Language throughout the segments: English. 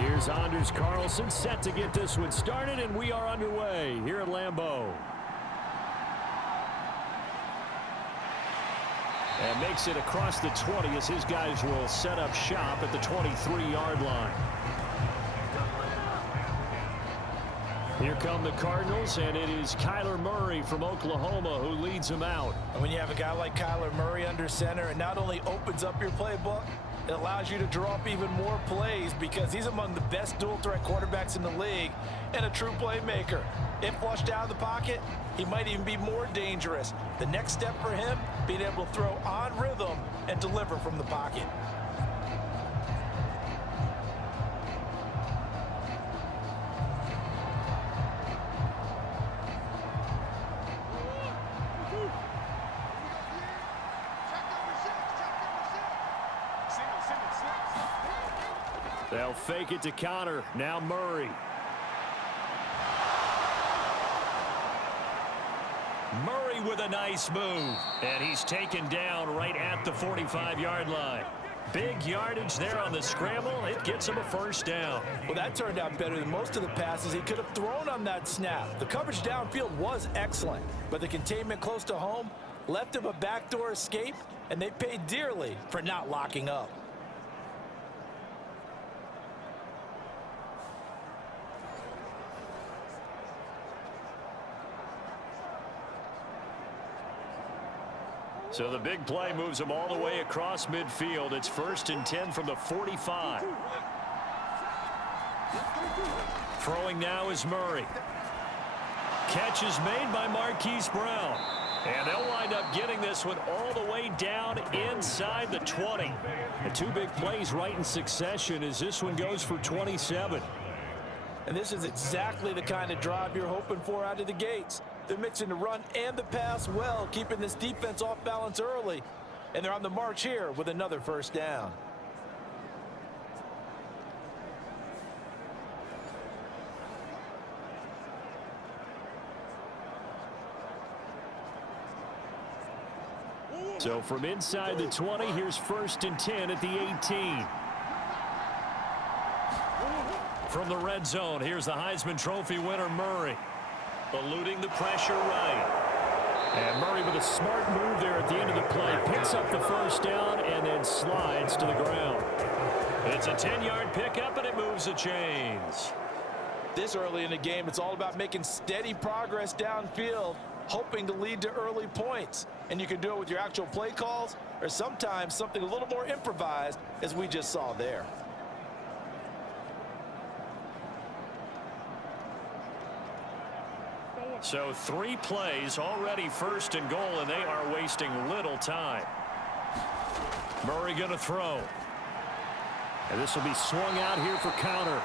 Here's Anders Carlson set to get this one started, and we are underway here at Lambeau. And makes it across the 20 as his guys will set up shop at the 23-yard line. Here come the Cardinals, and it is Kyler Murray from Oklahoma who leads them out. And when you have a guy like Kyler Murray under center, it not only opens up your playbook, it allows you to draw up even more plays because he's among the best dual-threat quarterbacks in the league and a true playmaker. If flushed out of the pocket, he might even be more dangerous. The next step for him, being able to throw on rhythm and deliver from the pocket. They'll fake it to Connor. Now Murray. Murray with a nice move. And he's taken down right at the 45-yard line. Big yardage there on the scramble. It gets him a first down. Well, that turned out better than most of the passes he could have thrown on that snap. The coverage downfield was excellent, but the containment close to home left him a backdoor escape, and they paid dearly for not locking up. So the big play moves him all the way across midfield. It's 1st and 10 from the 45. Throwing now is Murray. Catch is made by Marquise Brown. And they'll wind up getting this one all the way down inside the 20. The two big plays right in succession as this one goes for 27. And this is exactly the kind of drive you're hoping for out of the gates. They're mixing the run and the pass well, keeping this defense off balance early. And they're on the march here with another first down. So from inside the 20, here's 1st and 10 at the 18. From the red zone, here's the Heisman Trophy winner, Murray. Eluding the pressure right. And Murray with a smart move there at the end of the play. Picks up the first down and then slides to the ground. It's a 10-yard pickup, and it moves the chains. This early in the game, it's all about making steady progress downfield, hoping to lead to early points. And you can do it with your actual play calls or sometimes something a little more improvised, as we just saw there. So 3 plays, already 1st and goal, and they are wasting little time. Murray going to throw. And this will be swung out here for counter.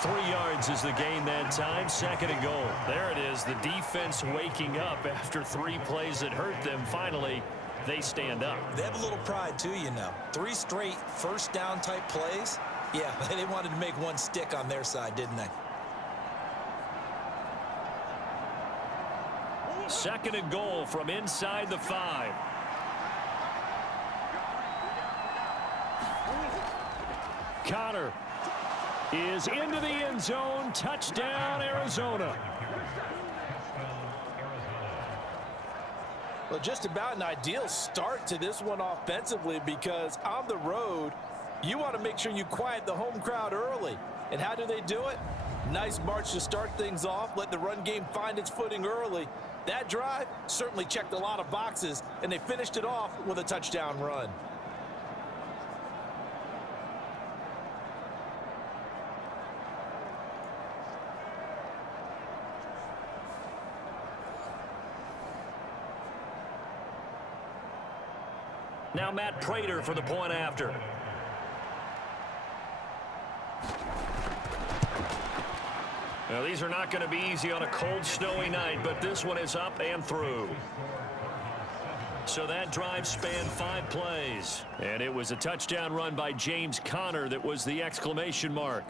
3 yards is the gain that time. 2nd and goal. There it is. The defense waking up after 3 plays that hurt them. Finally, they stand up. They have a little pride, too, you know. 3 straight first down type plays. Yeah, they wanted to make one stick on their side, didn't they? 2nd and goal from inside the 5. Connor is into the end zone. Touchdown, Arizona. Well, just about an ideal start to this one offensively, because on the road, you want to make sure you quiet the home crowd early. And how do they do it? Nice march to start things off. Let the run game find its footing early. That drive certainly checked a lot of boxes, and they finished it off with a touchdown run. Now Matt Prater for the point after. Now, these are not going to be easy on a cold, snowy night, but this one is up and through. So that drive spanned 5 plays, and it was a touchdown run by James Conner that was the exclamation mark.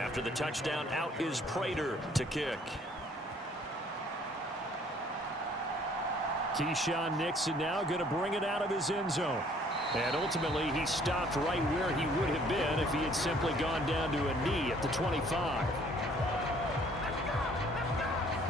After the touchdown, out is Prater to kick. Keyshawn Nixon now going to bring it out of his end zone. And ultimately, he stopped right where he would have been if he had simply gone down to a knee at the 25.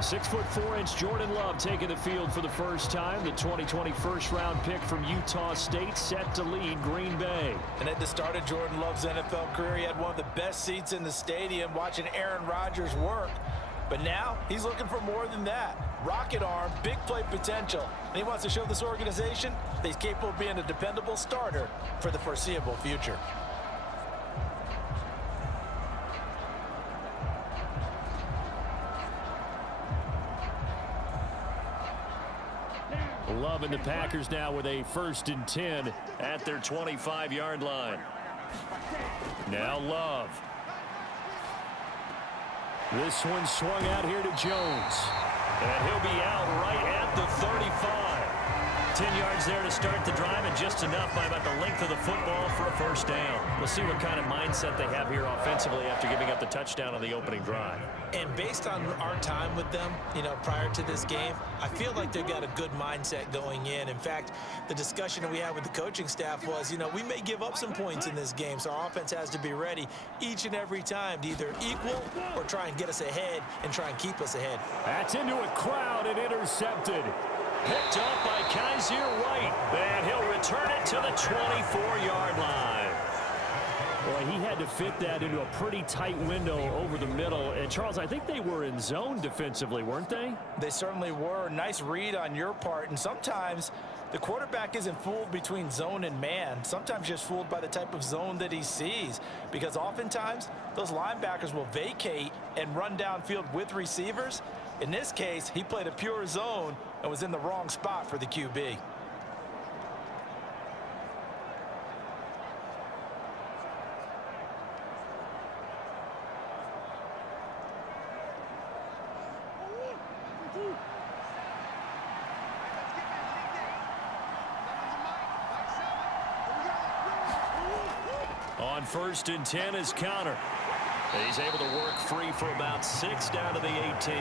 6'4" Jordan Love taking the field for the first time. The 2020 first-round pick from Utah State set to lead Green Bay. And at the start of Jordan Love's NFL career, he had one of the best seats in the stadium watching Aaron Rodgers work. But now he's looking for more than that. Rocket arm, big play potential. And he wants to show this organization that he's capable of being a dependable starter for the foreseeable future. Love and the Packers now with a 1st and 10 at their 25-yard line. Now Love. This one swung out here to Jones. And he'll be out right at the 35. 10 yards there to start the drive, and just enough by about the length of the football for a first down. We'll see what kind of mindset they have here offensively after giving up the touchdown on the opening drive. And based on our time with them, prior to this game, I feel like they've got a good mindset going in. In fact, the discussion that we had with the coaching staff was, we may give up some points in this game, so our offense has to be ready each and every time to either equal or try and get us ahead and try and keep us ahead. That's into a crowd and intercepted. Picked up by Kaiser White, and he'll return it to the 24-yard line. Boy, he had to fit that into a pretty tight window over the middle. And, Charles, I think they were in zone defensively, weren't they? They certainly were. Nice read on your part. And sometimes the quarterback isn't fooled between zone and man. Sometimes just fooled by the type of zone that he sees. Because oftentimes, those linebackers will vacate and run downfield with receivers. In this case, he played a pure zone and was in the wrong spot for the QB. On 1st and 10 is Counter. He's able to work free for about 6 down to the 18.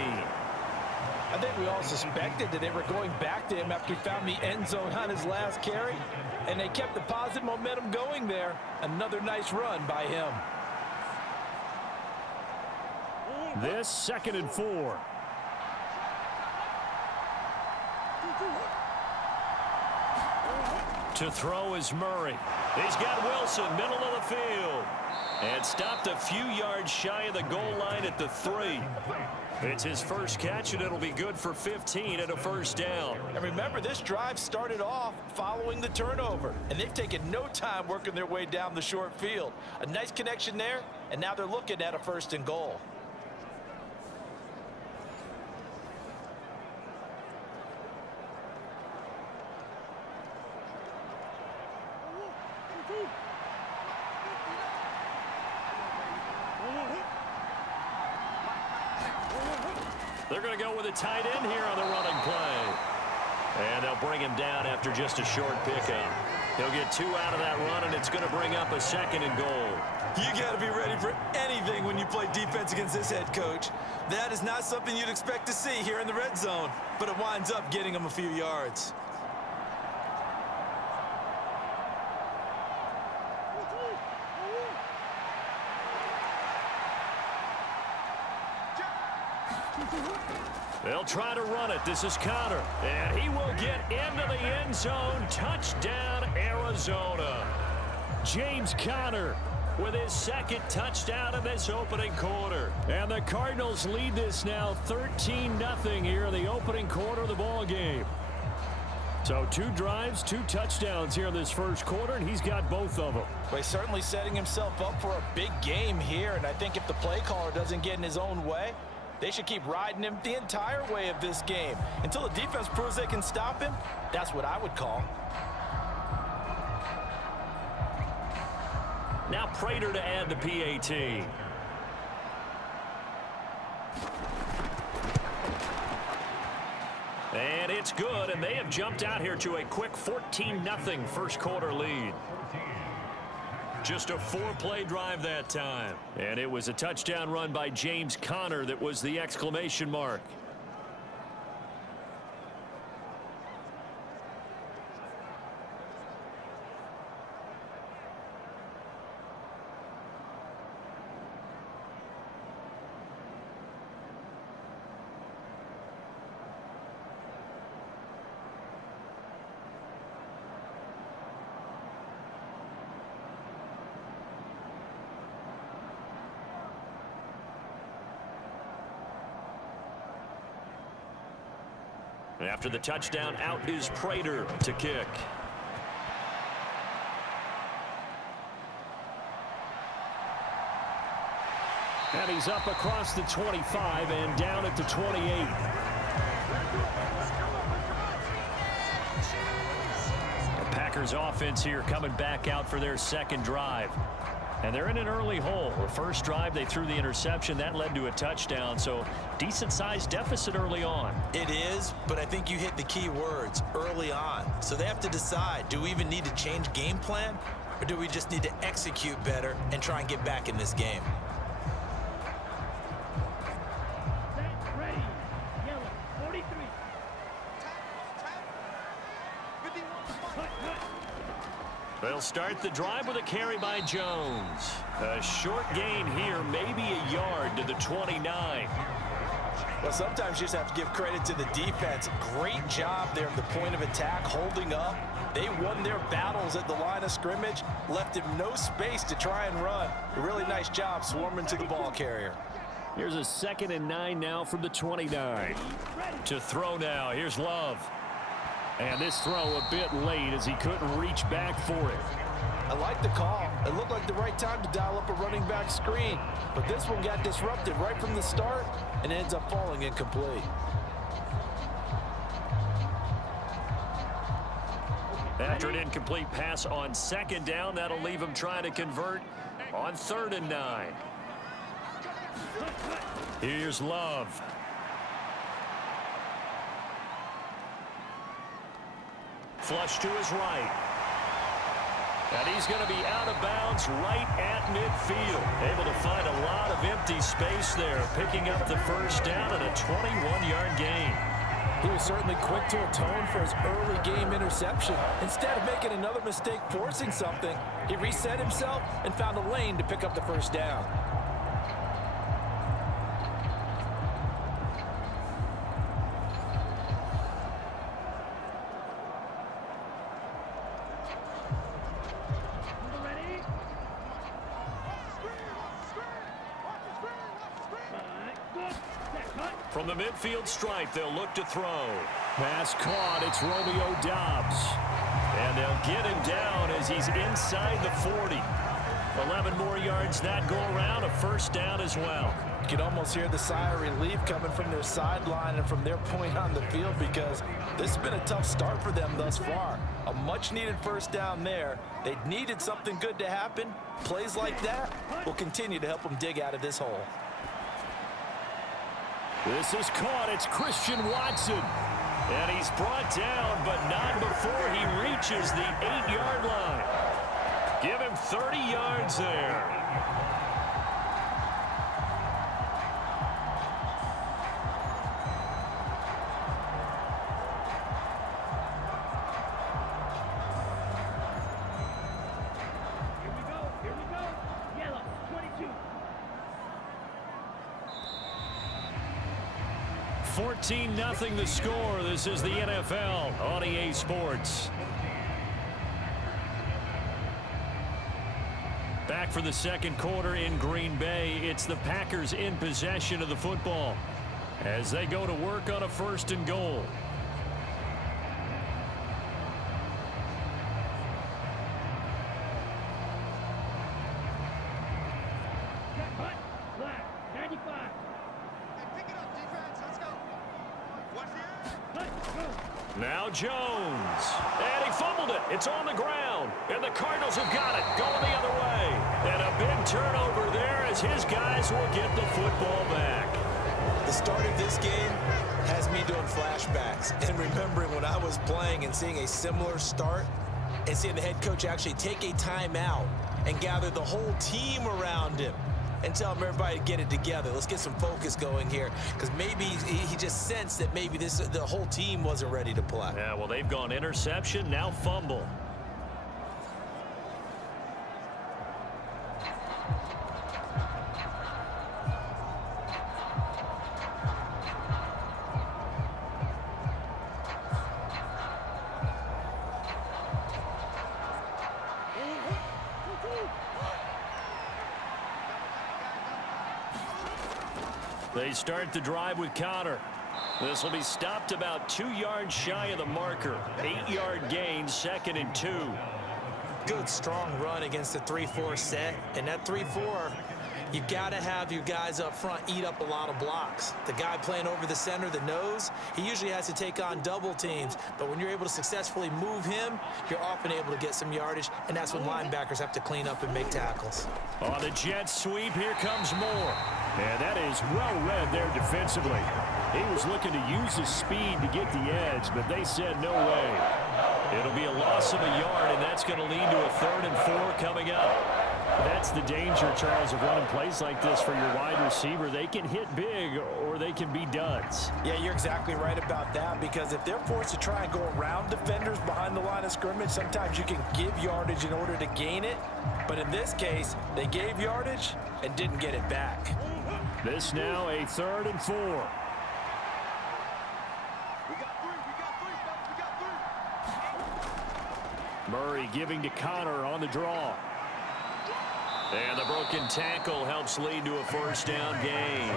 I think we all suspected that they were going back to him after he found the end zone on his last carry, and they kept the positive momentum going there. Another nice run by him. This 2nd and 4. To throw is Murray. He's got Wilson, middle of the field. And stopped a few yards shy of the goal line at the 3. It's his first catch, and it'll be good for 15 and a first down. And remember, this drive started off following the turnover, and they've taken no time working their way down the short field. A nice connection there, and now they're looking at a 1st and goal. They're going to go with a tight end here on the running play. And they'll bring him down after just a short pickup. He'll get 2 out of that run, and it's going to bring up a 2nd and goal. You got to be ready for anything when you play defense against this head coach. That is not something you'd expect to see here in the red zone, but it winds up getting him a few yards. They'll try to run it. This is Conner. And he will get into the end zone. Touchdown, Arizona. James Conner with his 2nd touchdown in this opening quarter. And the Cardinals lead this now 13-0 here in the opening quarter of the ball game. So 2 drives, 2 touchdowns here in this first quarter, and he's got both of them. Well, he's certainly setting himself up for a big game here, and I think if the play caller doesn't get in his own way, they should keep riding him the entire way of this game. Until the defense proves they can stop him, that's what I would call. Now Prater to add the PAT. And it's good, and they have jumped out here to a quick 14-0 first quarter lead. Just a 4-play drive that time. And it was a touchdown run by James Conner that was the exclamation mark. After the touchdown, out is Prater to kick. And he's up across the 25 and down at the 28. The Packers offense here coming back out for their second drive. And they're in an early hole. The first drive, they threw the interception. That led to a touchdown, so decent-sized deficit early on. It is, but I think you hit the key words, early on. So they have to decide, do we even need to change game plan, or do we just need to execute better and try and get back in this game? Ready. Yellow, 43. They'll start the drive with a carry by Jones. A short gain here, maybe a yard to the 29. Well, sometimes you just have to give credit to the defense. Great job there at the point of attack, holding up. They won their battles at the line of scrimmage, left him no space to try and run. A really nice job swarming to the ball carrier. Here's a 2nd and 9 now from the 29. To throw now, here's Love. And this throw a bit late as he couldn't reach back for it. I like the call. It looked like the right time to dial up a running back screen. But this one got disrupted right from the start and ends up falling incomplete. After an incomplete pass on 2nd down, that'll leave him trying to convert on 3rd and 9. Here's Love. Flush to his right. And he's going to be out of bounds right at midfield. Able to find a lot of empty space there, picking up the first down and a 21-yard gain. He was certainly quick to atone for his early game interception. Instead of making another mistake forcing something, he reset himself and found a lane to pick up the first down. From the midfield stripe, they'll look to throw. Pass caught. It's Romeo Doubs. And they'll get him down as he's inside the 40. 11 more yards that go around. A first down as well. You can almost hear the sigh of relief coming from their sideline and from their point on the field because this has been a tough start for them thus far. A much-needed first down there. They needed something good to happen. Plays like that will continue to help them dig out of this hole. This is caught. It's Christian Watson. And he's brought down, but not before he reaches the 8-yard line. Give him 30 yards there. Here we go. Yellow, 22. 14-0 the score. This is the NFL on EA Sports. Back for the second quarter in Green Bay. It's the Packers in possession of the football as they go to work on a 1st and goal. Cut. Flag. 95. Now Jones. And he fumbled it. It's on the ground. And the Cardinals have got it. Going the other way. And a big turnover there as his guys will get the football back. The start of this game has me doing flashbacks and remembering when I was playing and seeing a similar start and seeing the head coach actually take a timeout and gather the whole team around him and tell him everybody to get it together. Let's get some focus going here, because maybe he just sensed that maybe the whole team wasn't ready to play. Yeah, well, they've gone interception, now fumble. They start the drive with Connor. This will be stopped about 2 yards shy of the marker. 8-yard gain, 2nd and 2. Good, strong run against the 3-4 set. And that 3-4, you've got to have your guys up front eat up a lot of blocks. The guy playing over the center, the nose, he usually has to take on double teams. But when you're able to successfully move him, you're often able to get some yardage, and that's when linebackers have to clean up and make tackles. On the jet sweep, here comes Moore. And that is well read there defensively. He was looking to use his speed to get the edge, but they said no way. It'll be a loss of a yard, and that's going to lead to a 3rd and 4 coming up. That's the danger, Charles, of running plays like this for your wide receiver. They can hit big or they can be duds. Yeah, you're exactly right about that, because if they're forced to try and go around defenders behind the line of scrimmage, sometimes you can give yardage in order to gain it. But in this case, they gave yardage and didn't get it back. This now a 3rd and 4. Murray giving to Connor on the draw. And the broken tackle helps lead to a 1st down gain.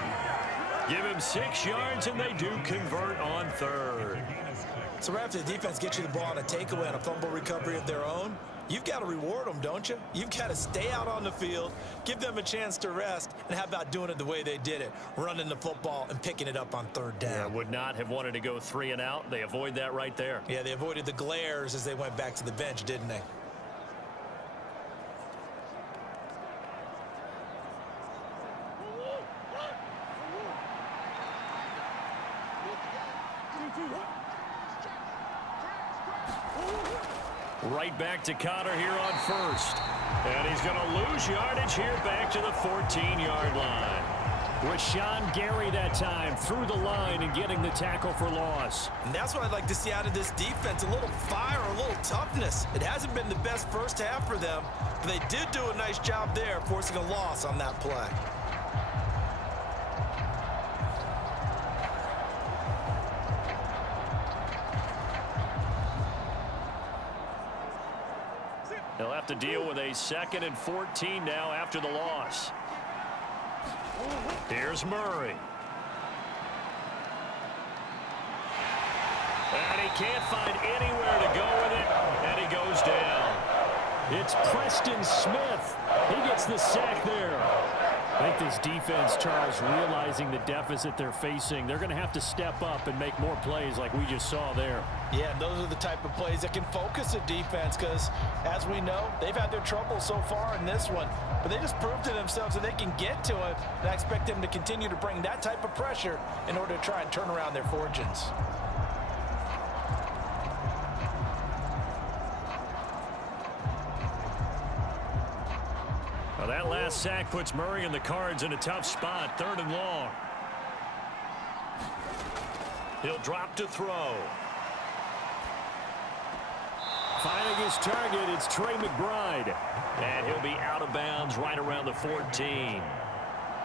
Give him 6 yards, and they do convert on 3rd. So right after the defense gets you the ball on a takeaway and a fumble recovery of their own, you've got to reward them, don't you? You've got to stay out on the field, give them a chance to rest, and how about doing it the way they did it, running the football and picking it up on 3rd down. Yeah, would not have wanted to go 3 and out. They avoid that right there. Yeah, they avoided the glares as they went back to the bench, didn't they? Right back to Connor here on 1st. And he's going to lose yardage here back to the 14-yard line. Rashawn Gary that time through the line and getting the tackle for loss. And that's what I'd like to see out of this defense, a little fire, a little toughness. It hasn't been the best first half for them, but they did do a nice job there forcing a loss on that play. They'll have to deal with a 2nd and 14 now after the loss. Here's Murray. And he can't find anywhere to go with it, and he goes down. It's Preston Smith. He gets the sack there. I think this defense, Charles, realizing the deficit they're facing, they're going to have to step up and make more plays like we just saw there. Yeah, and those are the type of plays that can focus a defense, because, as we know, they've had their trouble so far in this one. But they just proved to themselves that they can get to it, and I expect them to continue to bring that type of pressure in order to try and turn around their fortunes. Well, that last sack puts Murray and the Cards in a tough spot, 3rd and long. He'll drop to throw. Finding his target, it's Trey McBride. And he'll be out of bounds right around the 14.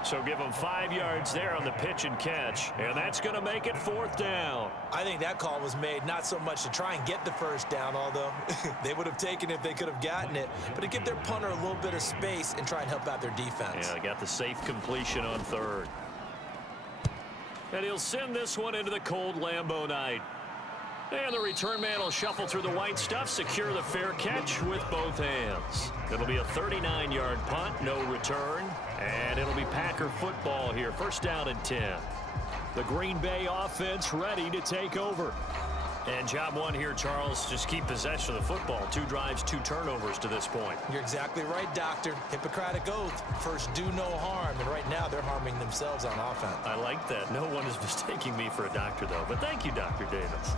So give him 5 yards there on the pitch and catch. And that's going to make it 4th down. I think that call was made not so much to try and get the 1st down, although they would have taken it if they could have gotten it, but to give their punter a little bit of space and try and help out their defense. Yeah, they got the safe completion on 3rd. And he'll send this one into the cold Lambeau night. And the return man will shuffle through the white stuff, secure the fair catch with both hands. It'll be a 39-yard punt, no return. And it'll be Packer football here, 1st down and 10. The Green Bay offense ready to take over. And job one here, Charles, just keep possession of the football. 2 drives, 2 turnovers to this point. You're exactly right, Doctor. Hippocratic oath. First, do no harm. And right now, they're harming themselves on offense. I like that. No one is mistaking me for a doctor, though. But thank you, Dr. Davis.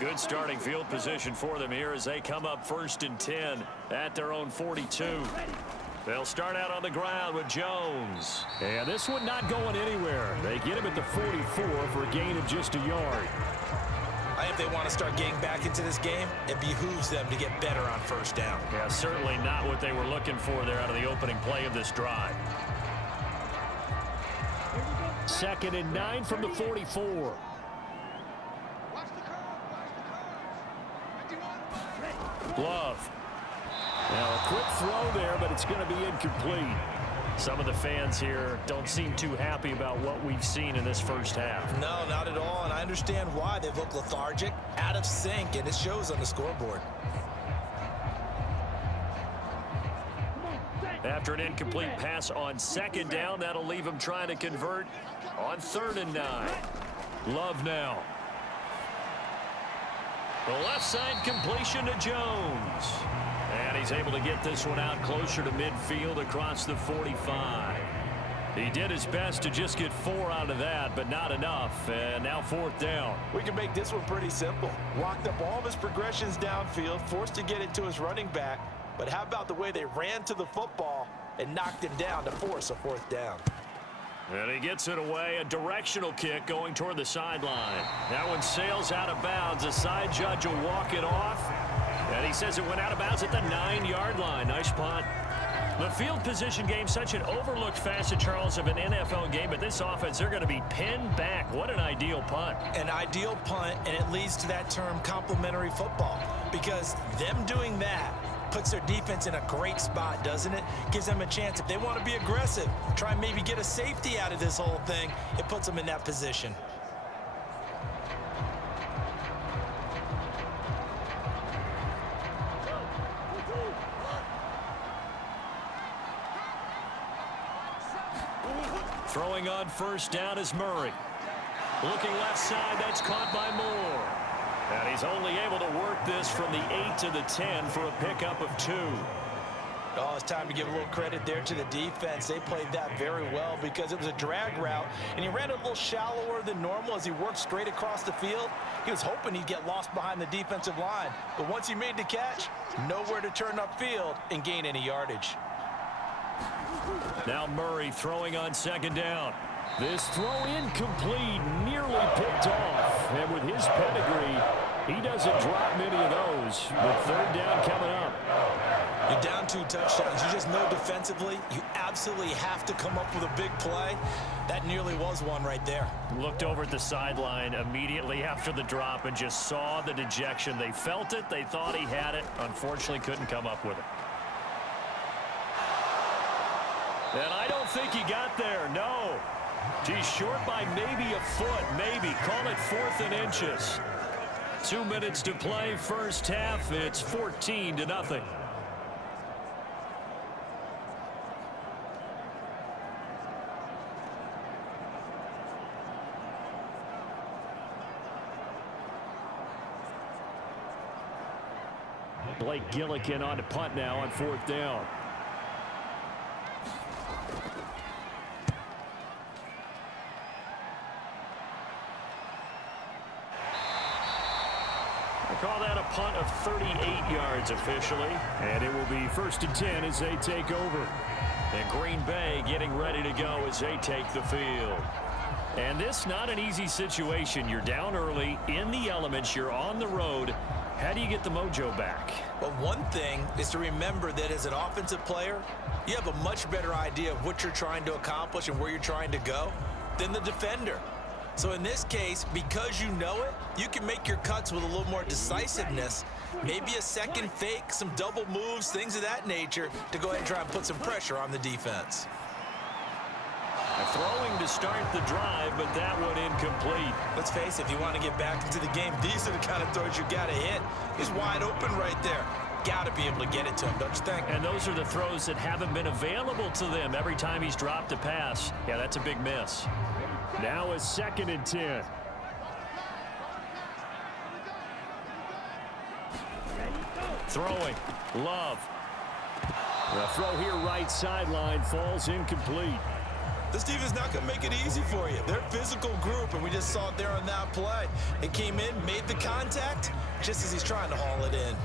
Good starting field position for them here as they come up 1st and 10 at their own 42. They'll start out on the ground with Jones. And this one not going anywhere. They get him at the 44 for a gain of just a yard. If they want to start getting back into this game, it behooves them to get better on 1st down. Yeah, certainly not what they were looking for there out of the opening play of this drive. 2nd and 9 from the 44. Love. Now a quick throw there, but it's going to be incomplete. Some of the fans here don't seem too happy about what we've seen in this 1st half. No, not at all, and I understand why. They look lethargic, out of sync, and it shows on the scoreboard. After an incomplete pass on 2nd down, that'll leave him trying to convert on 3rd and 9. Love now. The left side completion to Jones. And he's able to get this one out closer to midfield across the 45. He did his best to just get 4 out of that, but not enough. And now 4th down. We can make this one pretty simple. Locked up all of his progressions downfield, forced to get it to his running back. But how about the way they ran to the football and knocked him down to force a 4th down? And he gets it away, a directional kick going toward the sideline. That one sails out of bounds. The side judge will walk it off. And he says it went out of bounds at the 9-yard line. Nice punt. The field position game, such an overlooked facet, Charles, of an NFL game. But this offense, they're going to be pinned back. What an ideal punt. An ideal punt, and it leads to that term complementary football. Because them doing that puts their defense in a great spot, doesn't it? Gives them a chance. If they want to be aggressive, try and maybe get a safety out of this whole thing, it puts them in that position. Throwing on 1st down is Murray. Looking left side, that's caught by Moore. And he's only able to work this from the 8 to the 10 for a pickup of 2. Oh, it's time to give a little credit there to the defense. They played that very well because it was a drag route, and he ran a little shallower than normal as he worked straight across the field. He was hoping he'd get lost behind the defensive line, but once he made the catch, nowhere to turn upfield and gain any yardage. Now Murray throwing on 2nd down. This throw incomplete, nearly picked off. And with his pedigree, he doesn't drop many of those. But 3rd down coming up. You're down 2 touchdowns. You just know defensively you absolutely have to come up with a big play. That nearly was one right there. Looked over at the sideline immediately after the drop and just saw the dejection. They felt it. They thought he had it. Unfortunately, couldn't come up with it. And I don't think he got there. No. He's short by maybe a foot, maybe. Call it 4th and inches. 2 minutes to play, 1st half. It's 14-0. Blake Gillikin on to punt now on 4th down. Call that a punt of 38 yards officially. And it will be 1st and 10 as they take over. And Green Bay getting ready to go as they take the field. And this not an easy situation. You're down early, in the elements, you're on the road. How do you get the mojo back? Well, one thing is to remember that as an offensive player, you have a much better idea of what you're trying to accomplish and where you're trying to go than the defender. So in this case, because you know it, you can make your cuts with a little more decisiveness, maybe a second fake, some double moves, things of that nature, to go ahead and try and put some pressure on the defense. Throwing to start the drive, but that one incomplete. Let's face it, if you want to get back into the game, these are the kind of throws you got to hit. He's wide open right there. Got to be able to get it to him, don't you think? And those are the throws that haven't been available to them every time he's dropped a pass. Yeah, that's a big miss. Now a 2nd and 10. Throwing. Love. The throw here right sideline falls incomplete. This defense not going to make it easy for you. They're a physical group, and we just saw it there on that play. It came in, made the contact, just as he's trying to haul it in.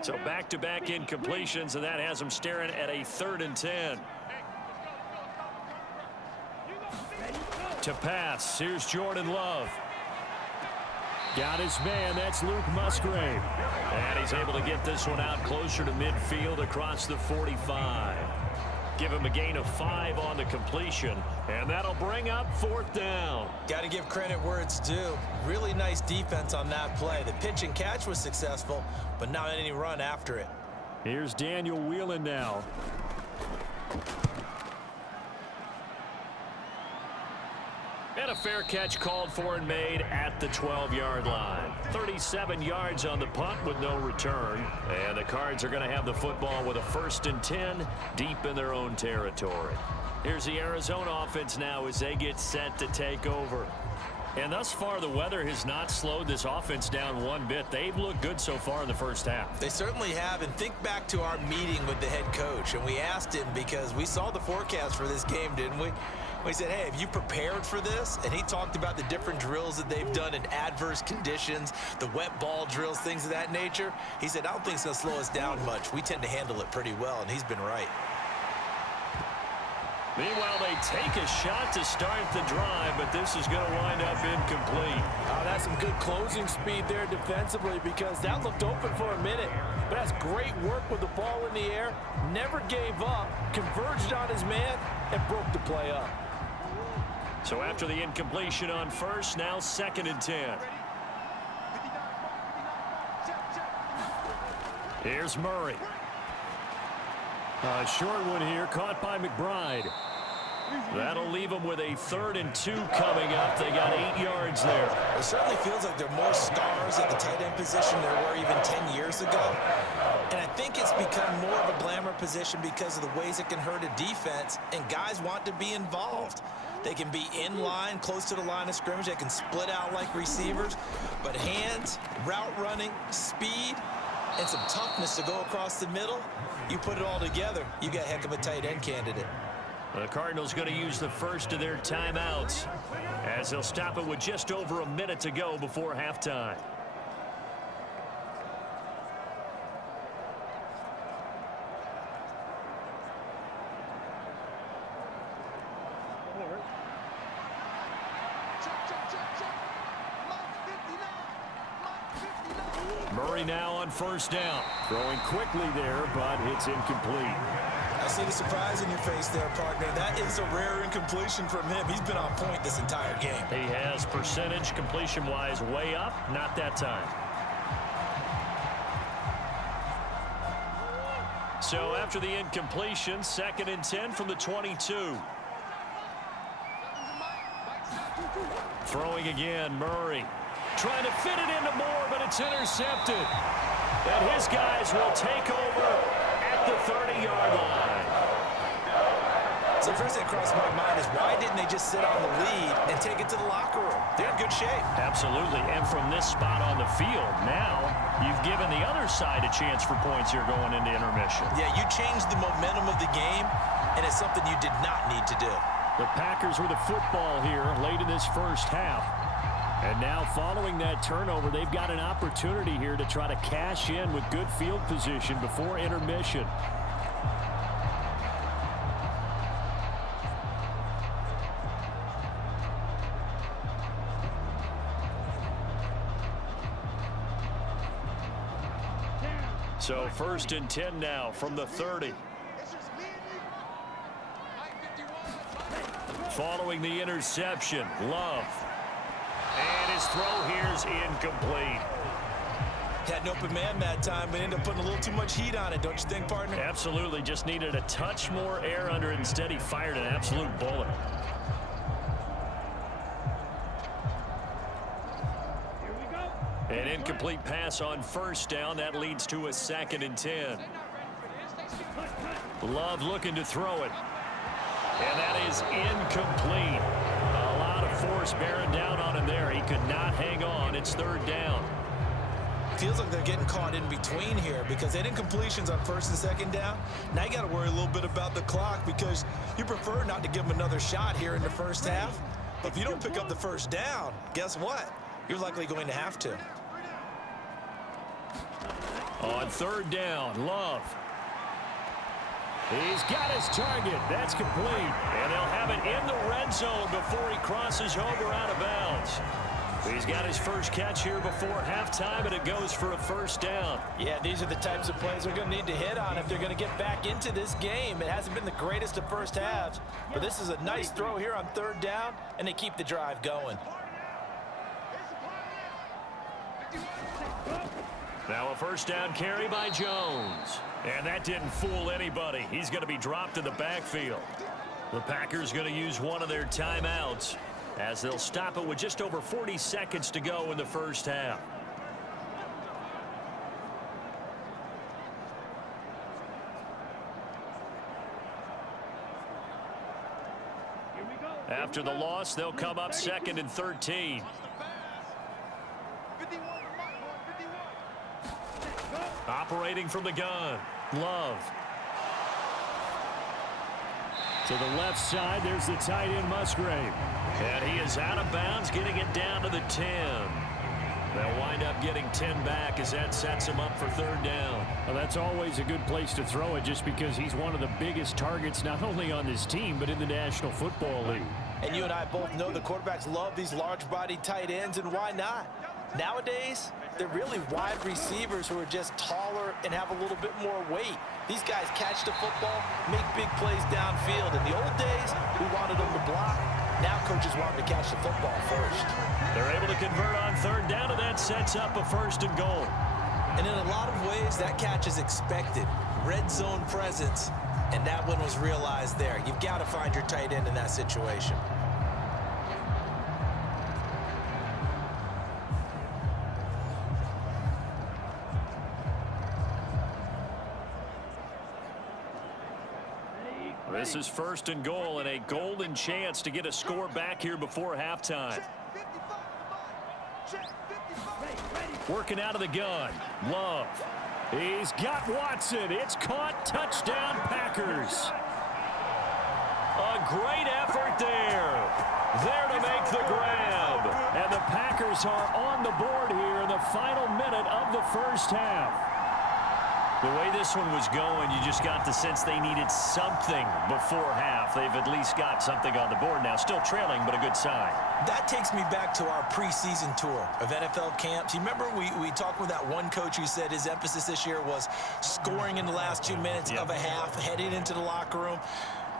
So back-to-back incompletions, and that has him staring at a 3rd and 10. To pass, here's Jordan Love. Got his man, that's Luke Musgrave. And he's able to get this one out closer to midfield across the 45. Give him a gain of 5 on the completion, and that'll bring up 4th down. Got to give credit where it's due. Really nice defense on that play. The pitch and catch was successful, but not any run after it. Here's Daniel Whelan now. And a fair catch called for and made at the 12-yard line. 37 yards on the punt with no return. And the Cards are going to have the football with a 1st and 10 deep in their own territory. Here's the Arizona offense now as they get set to take over. And thus far, the weather has not slowed this offense down one bit. They've looked good so far in the first half. They certainly have. And think back to our meeting with the head coach. And we asked him, because we saw the forecast for this game, didn't we? We said, hey, have you prepared for this? And he talked about the different drills that they've done in adverse conditions, the wet ball drills, things of that nature. He said, I don't think it's going to slow us down much. We tend to handle it pretty well, and he's been right. Meanwhile, they take a shot to start the drive, but this is going to wind up incomplete. Oh, that's some good closing speed there defensively, because that looked open for a minute. But that's great work with the ball in the air. Never gave up, converged on his man, and broke the play up. So after the incompletion on 1st, now 2nd and 10. Here's Murray. A short one here, caught by McBride. That'll leave them with a 3rd and 2 coming up. They got 8 yards there. It certainly feels like there are more stars at the tight end position there were even 10 years ago. And I think it's become more of a glamour position because of the ways it can hurt a defense, and guys want to be involved. They can be in line, close to the line of scrimmage. They can split out like receivers. But hands, route running, speed, and some toughness to go across the middle, you put it all together, you got a heck of a tight end candidate. The Cardinals going to use the first of their timeouts as they'll stop it with just over a minute to go before halftime. Murray now on 1st down. Throwing quickly there, but it's incomplete. I see the surprise in your face there, partner. That is a rare incompletion from him. He's been on point this entire game. He has percentage completion-wise way up, not that time. So after the incompletion, 2nd and 10 from the 22. Throwing again, Murray. Trying to fit it into Moore, but it's intercepted. And his guys will take over at the 30-yard line. So first thing that crossed my mind is, why didn't they just sit on the lead and take it to the locker room? They're in good shape. Absolutely. And from this spot on the field, now you've given the other side a chance for points here going into intermission. Yeah, you changed the momentum of the game, and it's something you did not need to do. The Packers with the football here late in this first half. And now following that turnover, they've got an opportunity here to try to cash in with good field position before intermission. So 1st and 10 now from the 30. Following the interception, Love. And his throw here's incomplete. Had an open man that time, but ended up putting a little too much heat on it, don't you think, partner? Absolutely. Just needed a touch more air under it. Instead, he fired an absolute bullet. Here we go. An incomplete pass on 1st down. That leads to a 2nd and 10. Love looking to throw it. And that is incomplete. A lot of force bearing down on him there. He could not hang on. It's third down. Feels like they're getting caught in between here because they did completions on first and second down. Now you got to worry a little bit about the clock because you prefer not to give them another shot here in the first half. But if you don't pick up the first down, guess what? You're likely going to have to. On third down, Love. He's got his target. That's complete. And they'll have it in the red zone before he crosses over out of bounds. He's got his first catch here before halftime, and it goes for a first down. Yeah, these are the types of plays they're going to need to hit on if they're going to get back into this game. It hasn't been the greatest of first halves, but this is a nice throw here on third down, and they keep the drive going. Now a first down carry by Jones. And that didn't fool anybody. He's going to be dropped in the backfield. The Packers going to use one of their timeouts as they'll stop it with just over 40 seconds to go in the first half. Here we go. After the loss, they'll come up second and 13. Operating from the gun, Love. To the left side, there's the tight end, Musgrave. And he is out of bounds, getting it down to the 10. They'll wind up getting 10 back as that sets him up for third down. Well, that's always a good place to throw it just because he's one of the biggest targets not only on this team but in the National Football League. And you and I both know the quarterbacks love these large-bodied tight ends, and why not? Nowadays, they're really wide receivers who are just taller and have a little bit more weight. These guys catch the football, make big plays downfield. In the old days, we wanted them to block. Now coaches want them to catch the football first. They're able to convert on third down, and that sets up a first and goal. And in a lot of ways, that catch is expected. Red zone presence, and that one was realized there. You've got to find your tight end in that situation. This is first and goal and a golden chance to get a score back here before halftime. Working out of the gun, Love. He's got Watson. It's caught. Touchdown, Packers. A great effort there. There to make the grab. And the Packers are on the board here in the final minute of the first half. The way this one was going, you just got the sense they needed something before half. They've at least got something on the board now. Still trailing, but a good sign. That takes me back to our preseason tour of NFL camps. You remember we talked with that one coach who said his emphasis this year was scoring in the last 2 minutes of a half, heading into the locker room.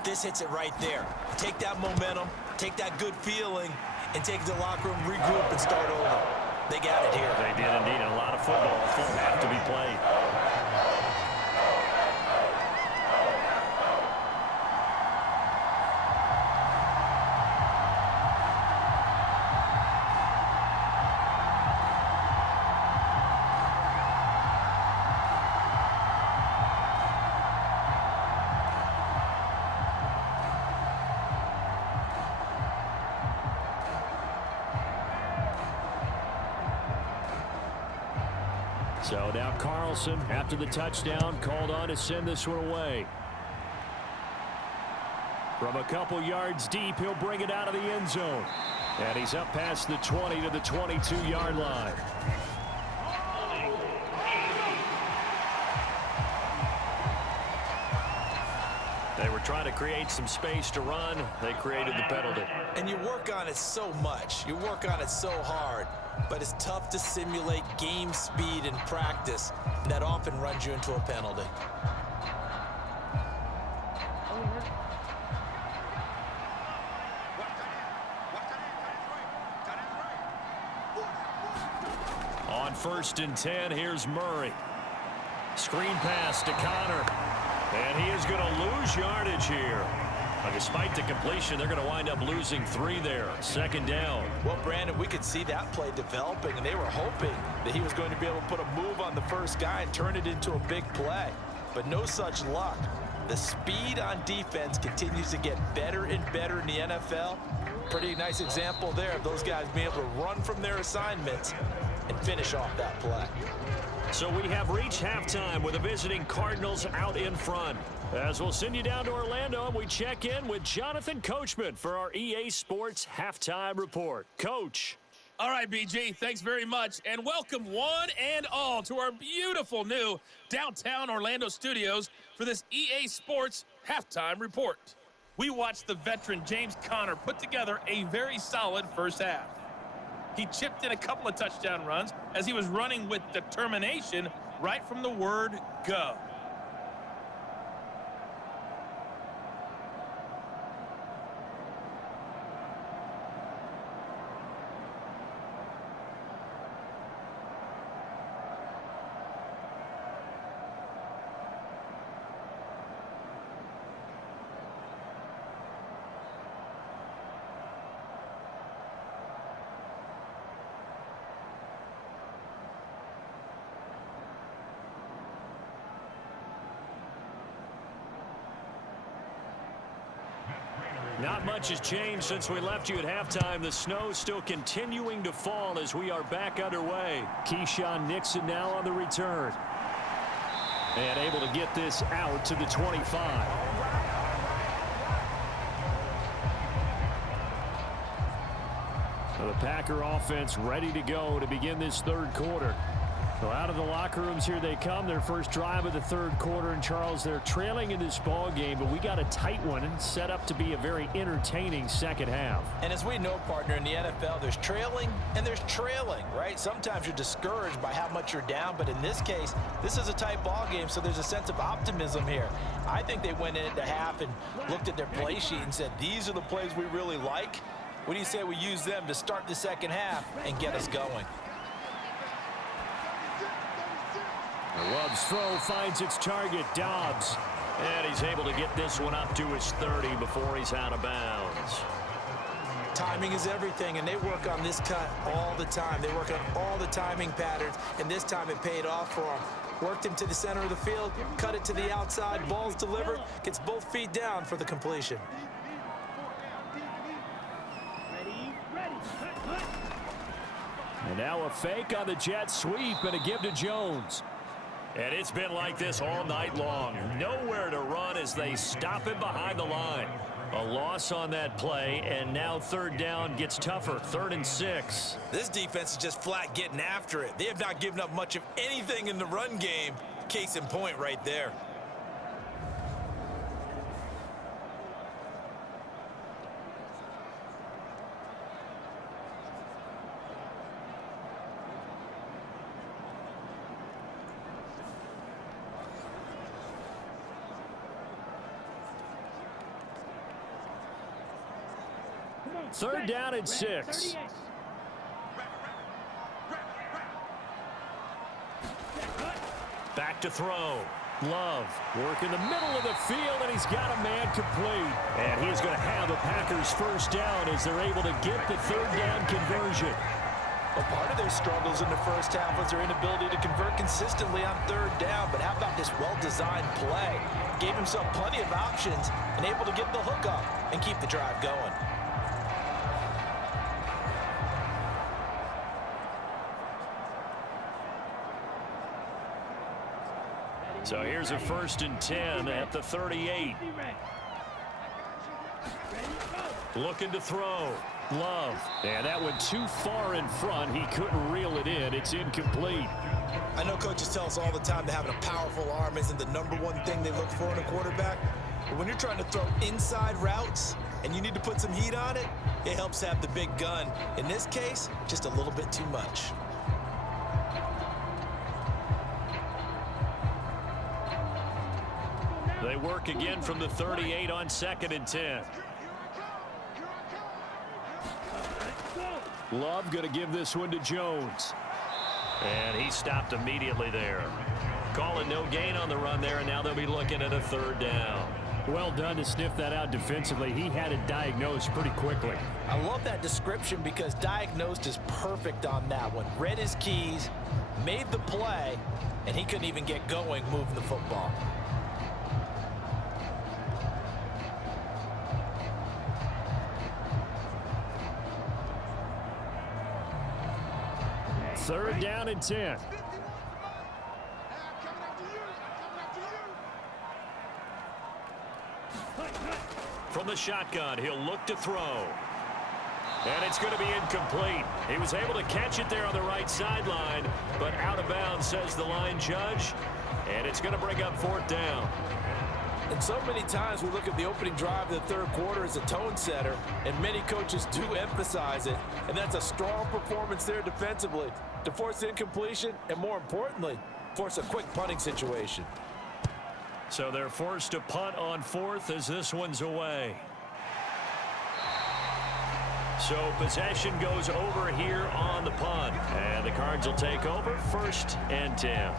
This hits it right there. Take that momentum, take that good feeling, and take it to the locker room, regroup, and start over. They got it here. They did indeed. A lot of football still have to be played. So now Carlson, after the touchdown, called on to send this one away. From a couple yards deep, he'll bring it out of the end zone. And he's up past the 20 to the 22-yard line. They were trying to create some space to run. They created the penalty. And you work on it so much. You work on it so hard. But it's tough to simulate game speed in practice. And that often runs you into a penalty. On first and 10, here's Murray. Screen pass to Connor. And he is going to lose yardage here. Despite the completion, they're going to wind up losing 3 there. Second down. Well, Brandon, we could see that play developing, and they were hoping that he was going to be able to put a move on the first guy and turn it into a big play. But no such luck. The speed on defense continues to get better and better in the NFL. Pretty nice example there of those guys being able to run from their assignments and finish off that play. So we have reached halftime with the visiting Cardinals out in front. As we'll send you down to Orlando, and we check in with Jonathan Coachman for our EA Sports Halftime Report. Coach. All right, BG, thanks very much, and welcome one and all to our beautiful new downtown Orlando studios for this EA Sports Halftime Report. We watched the veteran James Conner put together a very solid first half. He chipped in a couple of touchdown runs as he was running with determination right from the word go. Not much has changed since we left you at halftime. The snow still continuing to fall as we are back underway. Keyshawn Nixon now on the return. And able to get this out to the 25. So the Packer offense ready to go to begin this third quarter. So out of the locker rooms here they come. Their first drive of the third quarter. And Charles, they're trailing in this ball game, but we got a tight one and set up to be a very entertaining second half. And as we know, partner, in the NFL, there's trailing and there's trailing, right? Sometimes you're discouraged by how much you're down, but in this case, this is a tight ball game, so there's a sense of optimism here. I think they went into half and looked at their play sheet and said, these are the plays we really like. What do you say we use them to start the second half and get us going? Love's throw finds its target, Dobbs. And he's able to get this one up to his 30 before he's out of bounds. Timing is everything, and they work on this cut all the time. They work on all the timing patterns, and this time it paid off for him. Worked him to the center of the field, cut it to the outside, ball's delivered, gets both feet down for the completion. And now a fake on the jet sweep and a give to Jones. And it's been like this all night long. Nowhere to run as they stop him behind the line. A loss on that play, and now third down gets tougher. 3rd and 6. This defense is just flat getting after it. They have not given up much of anything in the run game. Case in point right there. Third down and 6. Back to throw. Love work in the middle of the field, and he's got a man complete. And he's going to have a Packers first down as they're able to get the third down conversion. Well, part of their struggles in the first half was their inability to convert consistently on third down. But how about this well-designed play? Gave himself plenty of options and able to get the hook up and keep the drive going. So here's a 1st and 10 at the 38. Looking to throw. Love. And that went too far in front. He couldn't reel it in. It's incomplete. I know coaches tell us all the time that having a powerful arm isn't the #1 thing they look for in a quarterback. But when you're trying to throw inside routes and you need to put some heat on it, it helps have the big gun. In this case, just a little bit too much. They work again from the 38 on 2nd and 10. Love going to give this one to Jones. And he stopped immediately there. Calling no gain on the run there, and now they'll be looking at a 3rd down. Well done to sniff that out defensively. He had it diagnosed pretty quickly. I love that description because diagnosed is perfect on that one. Read his keys, made the play, and he couldn't even get going moving the football. 3rd down and 10. From the shotgun, he'll look to throw. And it's going to be incomplete. He was able to catch it there on the right sideline, but out of bounds, says the line judge. And it's going to bring up 4th down. And so many times we look at the opening drive of the 3rd quarter as a tone setter, and many coaches do emphasize it. And that's a strong performance there defensively to force incompletion and, more importantly, force a quick punting situation. So they're forced to punt on 4th as this one's away. So possession goes over here on the punt. And the Cards will take over 1st and 10.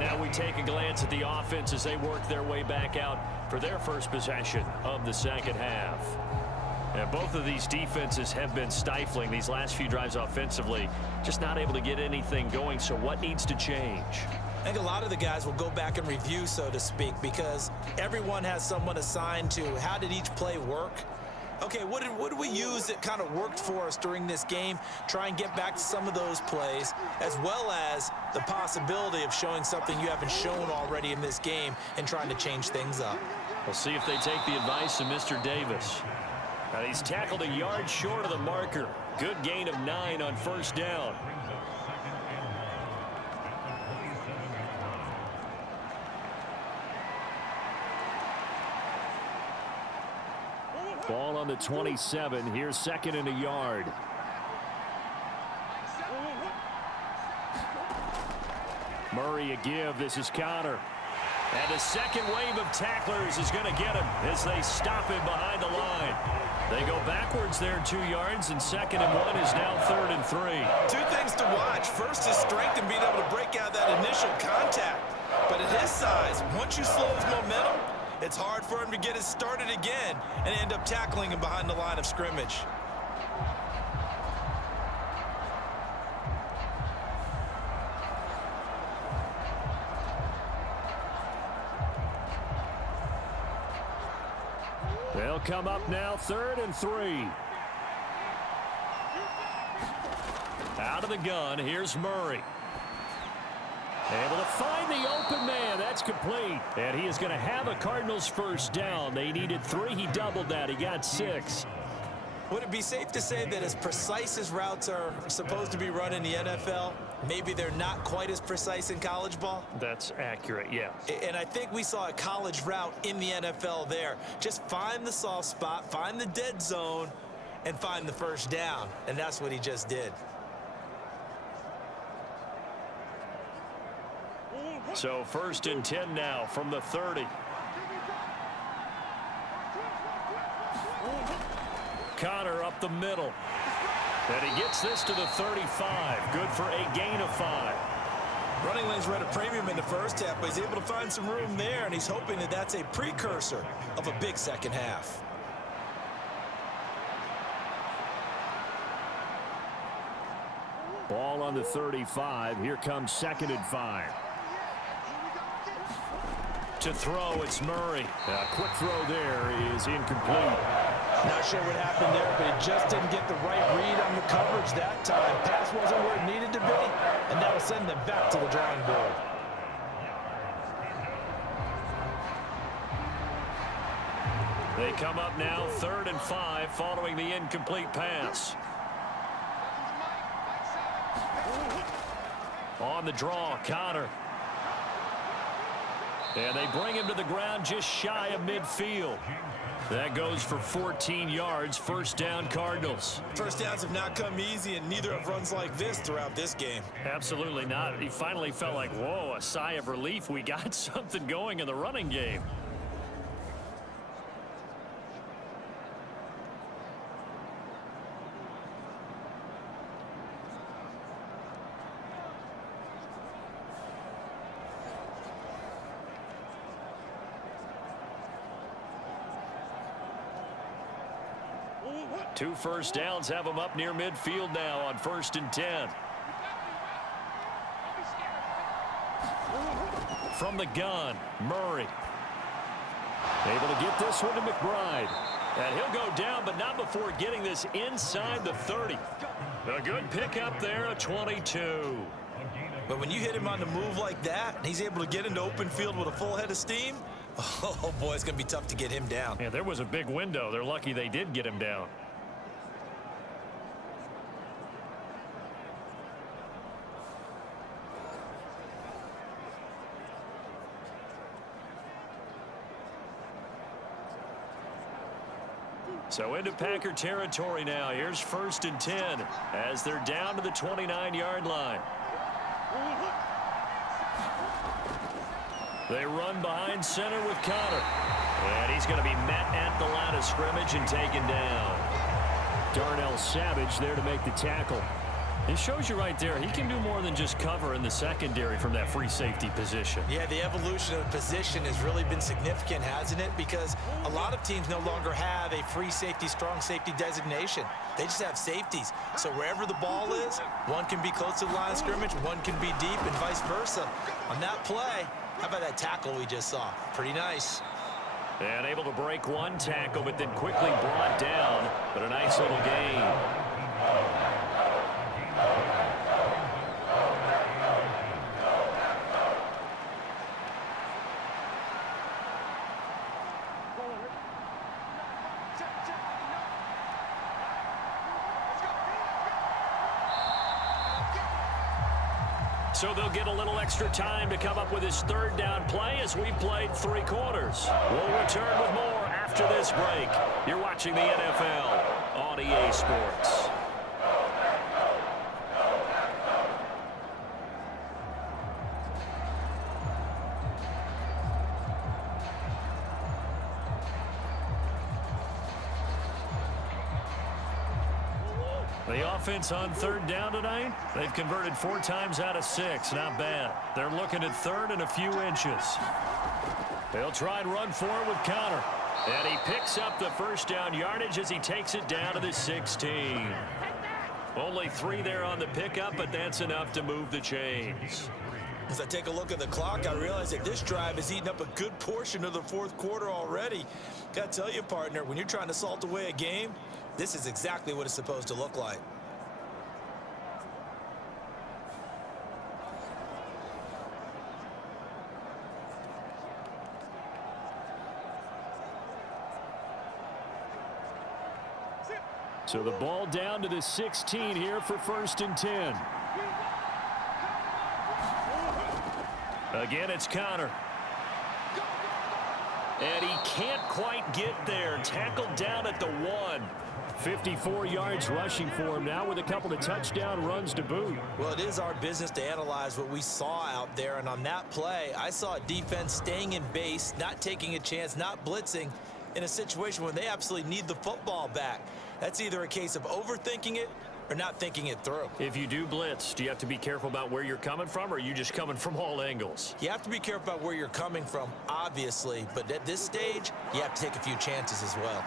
Now we take a glance at the offense as they work their way back out for their first possession of the 2nd half. And both of these defenses have been stifling these last few drives offensively, just not able to get anything going. So what needs to change? I think a lot of the guys will go back and review, so to speak, because everyone has someone assigned to how did each play work. Okay, what did we use that kind of worked for us during this game? Try and get back to some of those plays, as well as the possibility of showing something you haven't shown already in this game and trying to change things up. We'll see if they take the advice of Mr. Davis. He's tackled a yard short of the marker. Good gain of 9 on 1st down. Ball on the 27. Here's 2nd and a yard. Murray a give. This is Connor. And the second wave of tacklers is going to get him as they stop him behind the line. They go backwards there 2 yards, and 2nd and 1 is now 3rd and 3. 2 things to watch. First is strength and being able to break out that initial contact. But at his size, once you slow his momentum, it's hard for him to get it started again and end up tackling him behind the line of scrimmage. They'll come up now 3rd and 3. Out of the gun, here's Murray. Able to find the open man. That's complete. And he is going to have a Cardinals 1st down. They needed 3. He doubled that. He got 6. Would it be safe to say that as precise as routes are supposed to be run in the NFL, maybe they're not quite as precise in college ball? That's accurate, yes. And I think we saw a college route in the NFL there. Just find the soft spot, find the dead zone, and find the 1st down. And that's what he just did. So 1st and 10 now from the 30. Connor up the middle. And he gets this to the 35. Good for a gain of 5. Running lanes were at a premium in the 1st half, but he's able to find some room there, and he's hoping that that's a precursor of a big 2nd half. Ball on the 35. Here comes 2nd and 5. To throw, it's Murray. A quick throw there is incomplete. Not sure what happened there, but he just didn't get the right read on the coverage that time. Pass wasn't where it needed to be, and that'll send them back to the drawing board. They come up now 3rd and 5 following the incomplete pass. On the draw, Connor. And they bring him to the ground just shy of midfield. That goes for 14 yards. 1st down, Cardinals. 1st downs have not come easy, and neither have runs like this throughout this game. Absolutely not. He finally felt like, whoa, a sigh of relief. We got something going in the running game. Two 1st downs have him up near midfield now on 1st and 10. From the gun, Murray. Able to get this one to McBride. And he'll go down, but not before getting this inside the 30. A good pickup there, a 22. But when you hit him on the move like that, and he's able to get into open field with a full head of steam, oh boy, it's going to be tough to get him down. Yeah, there was a big window. They're lucky they did get him down. So into Packer territory now. Here's 1st and 10 as they're down to the 29-yard line. They run behind center with Connor. And he's going to be met at the line of scrimmage and taken down. Darnell Savage there to make the tackle. It shows you right there, he can do more than just cover in the secondary from that free safety position. Yeah, the evolution of the position has really been significant, hasn't it? Because a lot of teams no longer have a free safety, strong safety designation. They just have safeties. So wherever the ball is, one can be close to the line of scrimmage, one can be deep, and vice versa. On that play, how about that tackle we just saw? Pretty nice. And able to break one tackle, but then quickly brought down. But a nice little gain. So they'll get a little extra time to come up with his 3rd down play as we've played 3 quarters. We'll return with more after this break. You're watching the NFL on EA Sports. The offense on 3rd down tonight, they've converted 4 times out of 6. Not bad. They're looking at 3rd and a few inches. They'll try and run forward with Connor. And he picks up the 1st down yardage as he takes it down to the 16. Only 3 there on the pickup, but that's enough to move the chains. As I take a look at the clock, I realize that this drive has eaten up a good portion of the 4th quarter already. Got to tell you, partner, when you're trying to salt away a game, this is exactly what it's supposed to look like. So the ball down to the 16 here for 1st and 10. Again, it's Connor. And he can't quite get there. Tackled down at the 1. 54 yards rushing for him now with a couple of touchdown runs to boot. Well, it is our business to analyze what we saw out there. And on that play, I saw a defense staying in base, not taking a chance, not blitzing in a situation where they absolutely need the football back. That's either a case of overthinking it or not thinking it through. If you do blitz, do you have to be careful about where you're coming from, or are you just coming from all angles? You have to be careful about where you're coming from, obviously. But at this stage, you have to take a few chances as well.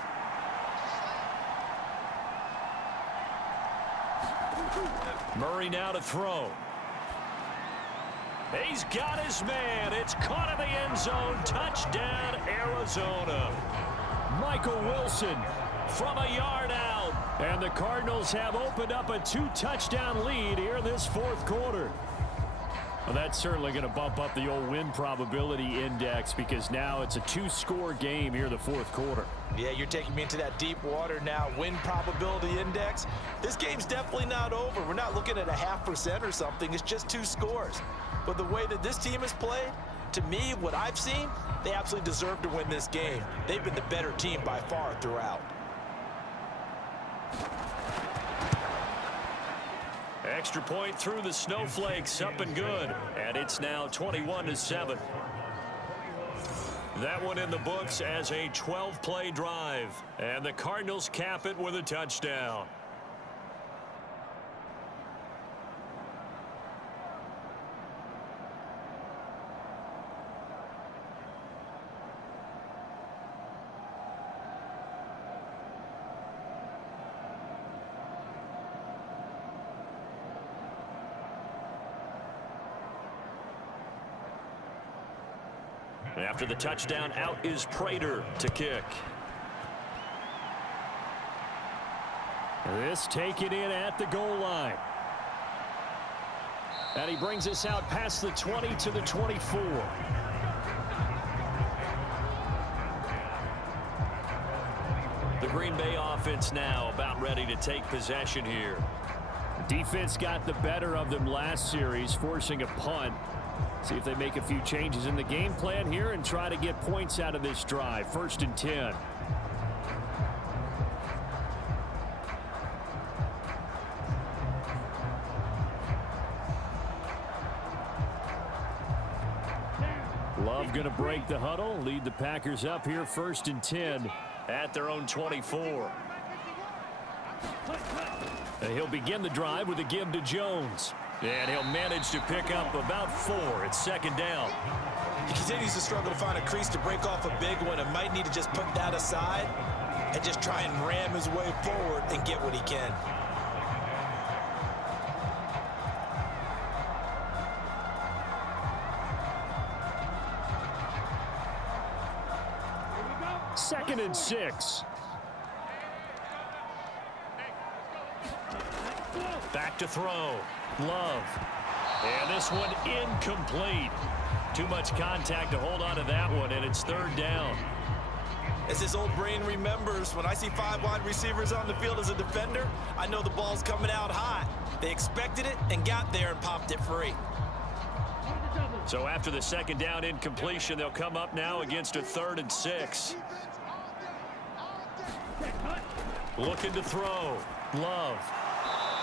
Murray now to throw. He's got his man. It's caught in the end zone. Touchdown, Arizona. Michael Wilson from a yard out. And the Cardinals have opened up a 2-touchdown lead here this 4th quarter. Well, that's certainly going to bump up the old win probability index because now it's a 2-score game here the 4th quarter. Yeah, you're taking me into that deep water now. Win probability index. This game's definitely not over. We're not looking at a 0.5% or something. It's just 2 scores. But the way that this team has played, to me, what I've seen, they absolutely deserve to win this game. They've been the better team by far throughout. Extra point through the snowflakes, up and good. And it's now 21-7. That one in the books as a 12-play drive. And the Cardinals cap it with a touchdown. After the touchdown, out is Prater to kick. This taken in at the goal line. And he brings us out past the 20 to the 24. The Green Bay offense now about ready to take possession here. Defense got the better of them last series, forcing a punt. See if they make a few changes in the game plan here and try to get points out of this drive. 1st and 10. Love going to break the huddle, lead the Packers up here 1st and 10 at their own 24. And he'll begin the drive with a give to Jones. And he'll manage to pick up about 4. It's 2nd down. He continues to struggle to find a crease to break off a big one and might need to just put that aside and just try and ram his way forward and get what he can. Second and 6. Back to throw. Love. And this one incomplete. Too much contact to hold on to that one, and it's 3rd down. As his old brain remembers, when I see 5 wide receivers on the field as a defender, I know the ball's coming out hot. They expected it and got there and popped it free. So after the 2nd down incompletion, they'll come up now against a 3rd and 6. Looking to throw. Love.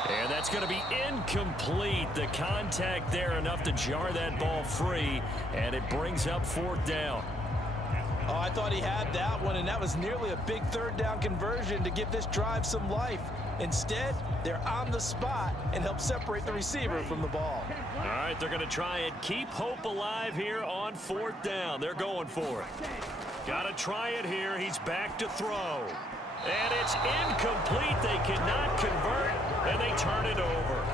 And that's going to be incomplete. The contact there enough to jar that ball free, and it brings up 4th down. Oh, I thought he had that one, and that was nearly a big 3rd down conversion to give this drive some life. Instead, they're on the spot and help separate the receiver from the ball. All right, they're going to try and keep hope alive here on 4th down. They're going for it. Got to try it here. He's back to throw. And it's incomplete. They cannot convert, and they turn it over.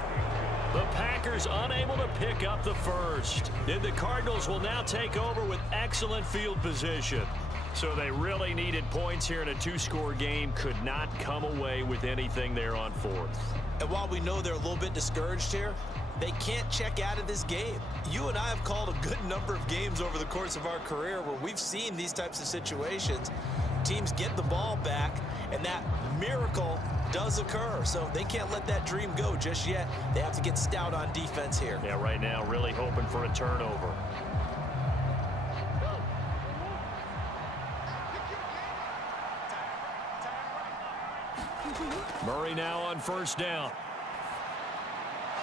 The Packers unable to pick up the first. And the Cardinals will now take over with excellent field position. So they really needed points here in a 2-score game. Could not come away with anything there on 4th. And while we know they're a little bit discouraged here, they can't check out of this game. You and I have called a good number of games over the course of our career where we've seen these types of situations. Teams get the ball back, and that miracle does occur. So they can't let that dream go just yet. They have to get stout on defense here. Yeah, right now really hoping for a turnover. Murray now on 1st down.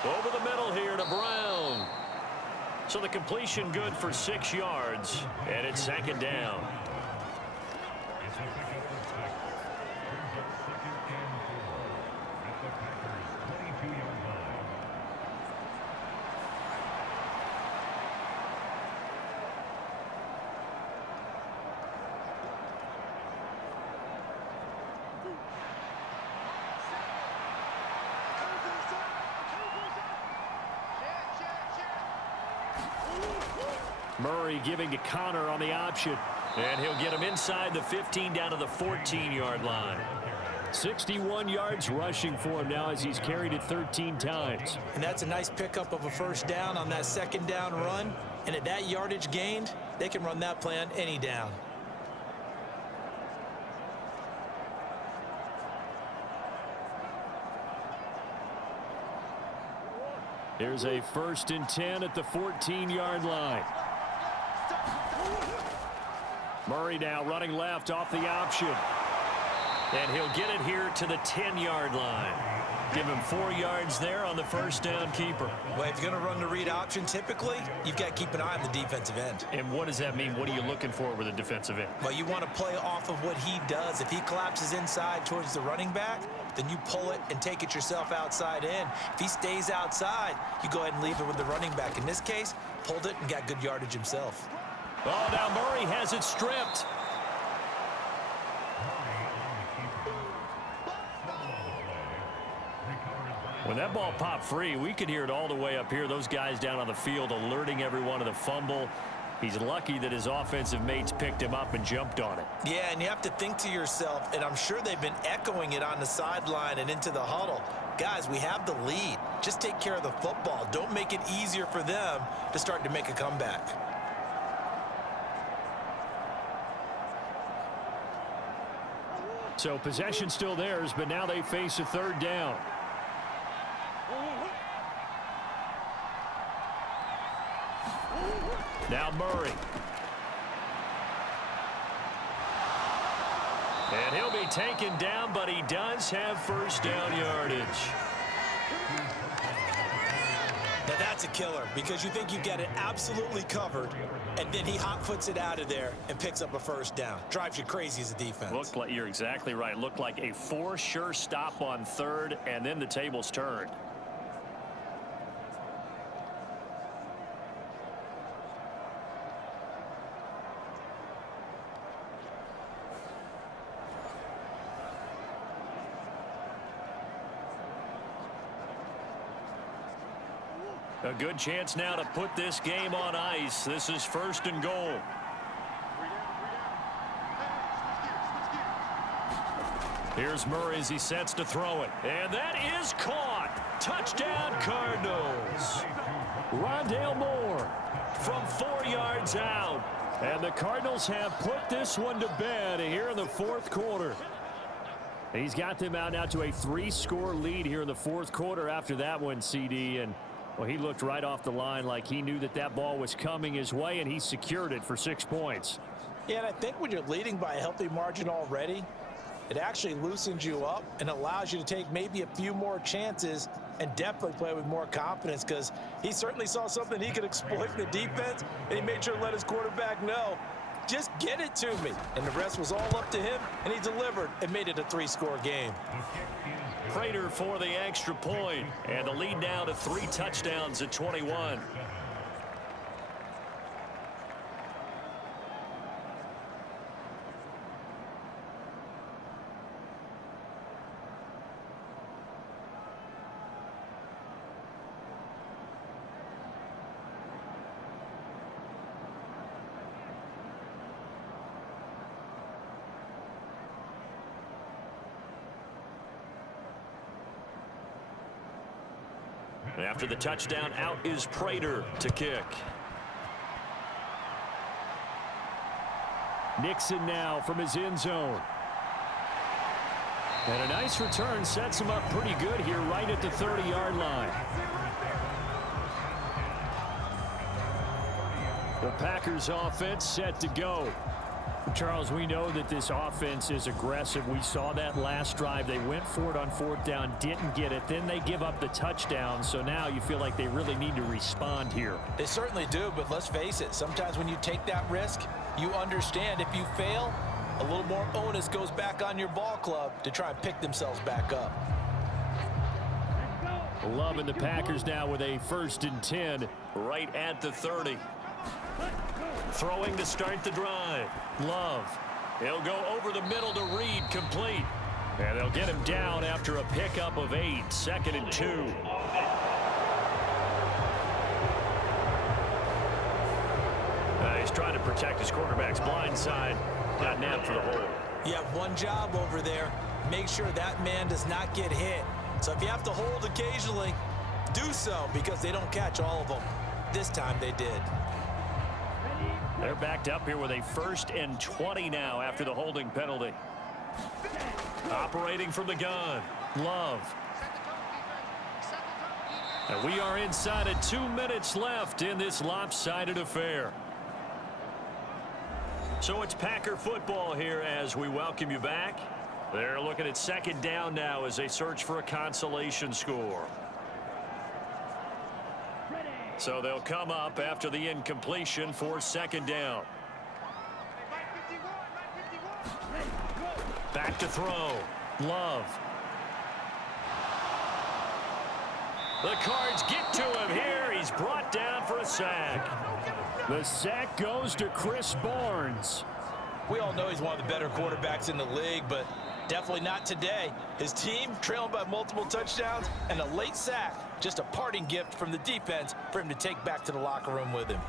Over the middle here to Brown. So the completion good for 6 yards, and it's 2nd down. Murray giving to Connor on the option. And he'll get him inside the 15 down to the 14-yard line. 61 yards rushing for him now as he's carried it 13 times. And that's a nice pickup of a 1st down on that 2nd down run. And at that yardage gained, they can run that play on any down. Here's a 1st and 10 at the 14-yard line. Murray now running left off the option. And he'll get it here to the 10-yard line. Give him 4 yards there on the 1st down keeper. Well, if you're going to run the read option, typically, you've got to keep an eye on the defensive end. And what does that mean? What are you looking for with a defensive end? Well, you want to play off of what he does. If he collapses inside towards the running back, then you pull it and take it yourself outside in. If he stays outside, you go ahead and leave it with the running back. In this case, pulled it and got good yardage himself. Oh, now Murray has it stripped. When that ball popped free, we could hear it all the way up here. Those guys down on the field alerting everyone of the fumble. He's lucky that his offensive mates picked him up and jumped on it. Yeah, and you have to think to yourself, and I'm sure they've been echoing it on the sideline and into the huddle. Guys, we have the lead. Just take care of the football. Don't make it easier for them to start to make a comeback. So possession still theirs, but now they face a third down. Now Murray. And he'll be taken down, but he does have first down yardage. Now that's a killer because you think you've got it absolutely covered, and then he hot-foots it out of there and picks up a first down. Drives you crazy as a defense. Looked like, you're exactly right. Looked like a for sure stop on third, and then the tables turned. A good chance now to put this game on ice. This is first and goal. Here's Murray as he sets to throw it. And that is caught. Touchdown, Cardinals. Rondale Moore from 4 yards out. And the Cardinals have put this one to bed here in the fourth quarter. He's got them out now to a 3-score lead here in the fourth quarter after that one, CD. And well, he looked right off the line like he knew that that ball was coming his way, and he secured it for 6 points. Yeah, and I think when you're leading by a healthy margin already, it actually loosens you up and allows you to take maybe a few more chances and definitely play with more confidence because he certainly saw something he could exploit in the defense, and he made sure to let his quarterback know, just get it to me. And the rest was all up to him, and he delivered and made it a 3-score game. Prater for the extra point, and the lead now to 3 touchdowns at 21. After the touchdown, out is Prater to kick. Nixon now from his end zone. And a nice return sets him up pretty good here right at the 30-yard line. The Packers offense set to go. Charles, we know that this offense is aggressive. We saw that last drive. They went for it on 4th down, didn't get it. Then they give up the touchdown. So now you feel like they really need to respond here. They certainly do, but let's face it. Sometimes when you take that risk, you understand if you fail, a little more onus goes back on your ball club to try and pick themselves back up. Love and the Packers now with a 1st and 10 right at the 30. Throwing to start the drive. Love. He'll go over the middle to Reed, complete. And they'll get him down after a pickup of 8. 2nd and 2. He's trying to protect his quarterback's blind side. Got nabbed for the hole. You have one job over there. Make sure that man does not get hit. So if you have to hold occasionally, do so because they don't catch all of them. This time they did. They're backed up here with a 1st and 20 now after the holding penalty. Operating from the gun. Love. And we are inside of 2 minutes left in this lopsided affair. So it's Packer football here as we welcome you back. They're looking at 2nd down now as they search for a consolation score. So they'll come up after the incompletion for 2nd down. Back to throw. Love. The Cards get to him here. He's brought down for a sack. The sack goes to Chris Barnes. We all know he's one of the better quarterbacks in the league, but definitely not today. His team trailing by multiple touchdowns and a late sack. Just a parting gift from the defense for him to take back to the locker room with him.